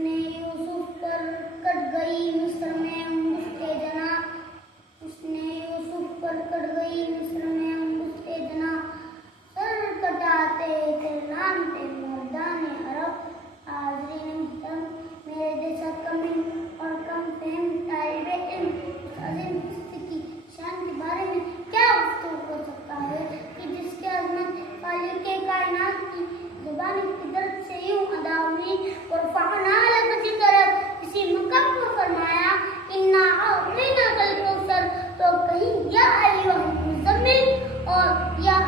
نے یوسف پر کٹ گئی مصر میں انگشت جنا، اس نے یوسف پر کٹ گئی مصر میں انگشت جنا، سر کٹاتے کرامتے مردان عرب۔ حاضرین محترم، میرے جیسا کم علم اور کم فہم طالب علم اس عظیم ہستی کی شان کے بارے میں کیا گفتگو کر سکتا ہے کہ جس کی عظمت خالق کائنات کی زبان قدرت سے یوں ادا ہوئی اور فعنا لک ذکرک، اسی مقام پر فرمایا انا اعطیناک الکوثر، تو کہیں یا ایھا المزمل اور یا